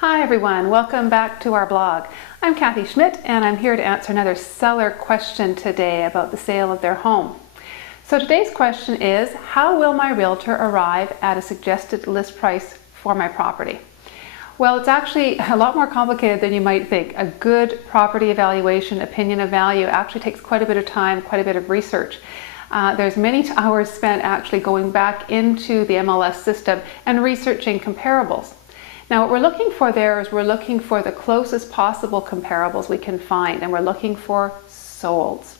Hi everyone, welcome back to our blog. I'm Kathy Schmidt and I'm here to answer another seller question today about the sale of their home. So today's question is, how will my realtor arrive at a suggested list price for my property? Well, it's actually a lot more complicated than you might think. A good property evaluation, opinion of value actually takes quite a bit of time, quite a bit of research. There's many hours spent actually going back into the MLS system and researching comparables. Now what we're looking for there is we're looking for the closest possible comparables we can find, and we're looking for solds.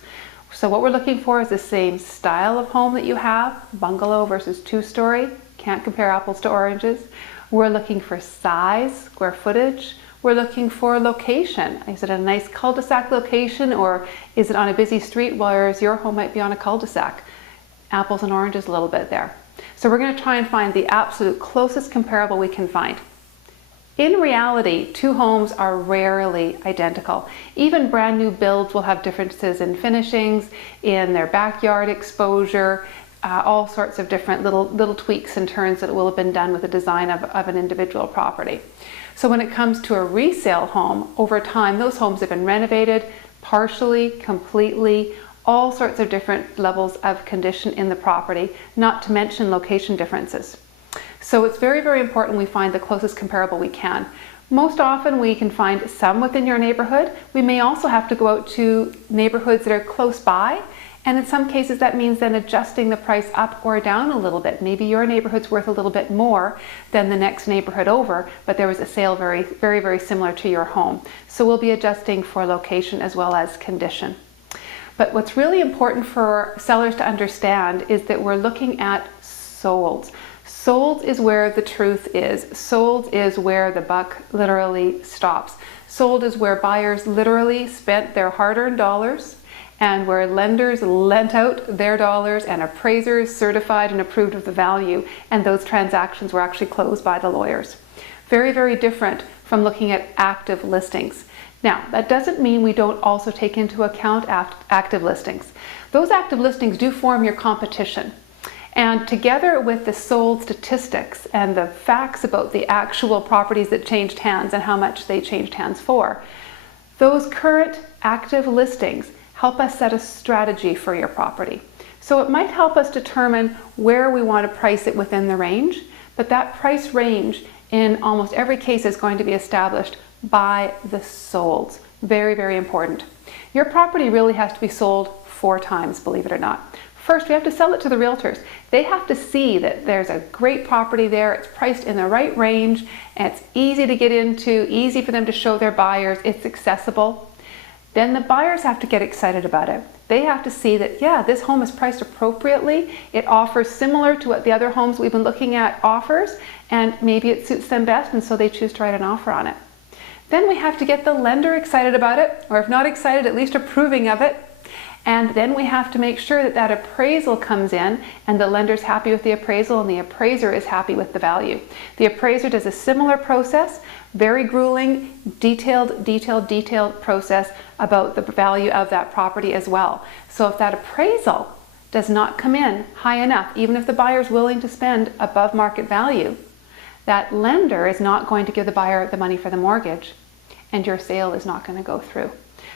So what we're looking for is the same style of home that you have, bungalow versus two-story, can't compare apples to oranges. We're looking for size, square footage. We're looking for location. Is it a nice cul-de-sac location, or is it on a busy street, whereas your home might be on a cul-de-sac? Apples and oranges a little bit there. So we're going to try and find the absolute closest comparable we can find. In reality, two homes are rarely identical. Even brand new builds will have differences in finishings, in their backyard exposure, all sorts of different little tweaks and turns that will have been done with the design of an individual property. So when it comes to a resale home, over time those homes have been renovated partially, completely, all sorts of different levels of condition in the property, not to mention location differences. So it's very, very important we find the closest comparable we can. Most often we can find some within your neighborhood. We may also have to go out to neighborhoods that are close by, and in some cases that means then adjusting the price up or down a little bit. Maybe your neighborhood's worth a little bit more than the next neighborhood over, but there was a sale very, very similar to your home. So we'll be adjusting for location as well as condition. But what's really important for sellers to understand is that we're looking at solds. Sold is where the truth is. Sold is where the buck literally stops. Sold is where buyers literally spent their hard-earned dollars, and where lenders lent out their dollars and appraisers certified and approved of the value, and those transactions were actually closed by the lawyers. Very, very different from looking at active listings. Now, that doesn't mean we don't also take into account active listings. Those active listings do form your competition. And together with the sold statistics and the facts about the actual properties that changed hands and how much they changed hands for, those current active listings help us set a strategy for your property. So it might help us determine where we want to price it within the range, but that price range in almost every case is going to be established by the solds. Very, very important. Your property really has to be sold 4 times, believe it or not. First, we have to sell it to the realtors. They have to see that there's a great property there, it's priced in the right range, and it's easy to get into, easy for them to show their buyers, it's accessible. Then the buyers have to get excited about it. They have to see that, yeah, this home is priced appropriately, it offers similar to what the other homes we've been looking at offers, and maybe it suits them best, and so they choose to write an offer on it. Then we have to get the lender excited about it, or if not excited, at least approving of it. And then we have to make sure that that appraisal comes in and the lender's happy with the appraisal and the appraiser is happy with the value. The appraiser does a similar process, very grueling, detailed process about the value of that property as well. So if that appraisal does not come in high enough, even if the buyer is willing to spend above market value, that lender is not going to give the buyer the money for the mortgage, and your sale is not going to go through.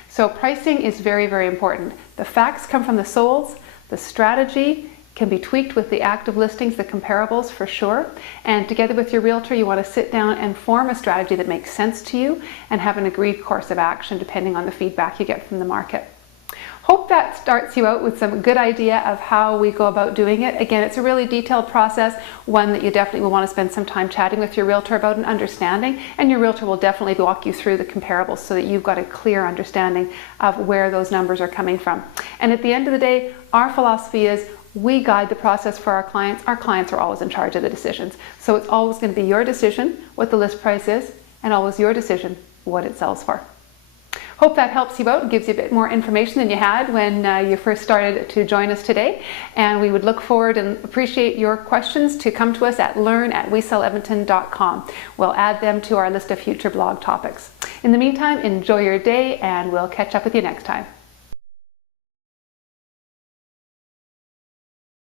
So pricing is very, very important. The facts come from the solds. The strategy can be tweaked with the active listings, the comparables for sure. And together with your realtor, you want to sit down and form a strategy that makes sense to you and have an agreed course of action depending on the feedback you get from the market. Hope that starts you out with some good idea of how we go about doing it. Again, it's a really detailed process, one that you definitely will want to spend some time chatting with your realtor about and understanding, and your realtor will definitely walk you through the comparables so that you've got a clear understanding of where those numbers are coming from. And at the end of the day, our philosophy is we guide the process for our clients. Our clients are always in charge of the decisions. So it's always going to be your decision what the list price is, and always your decision what it sells for. Hope that helps you out and gives you a bit more information than you had when you first started to join us today. And we would look forward and appreciate your questions to come to us at learn@weselledmonton.com. We'll add them to our list of future blog topics. In the meantime, enjoy your day and we'll catch up with you next time.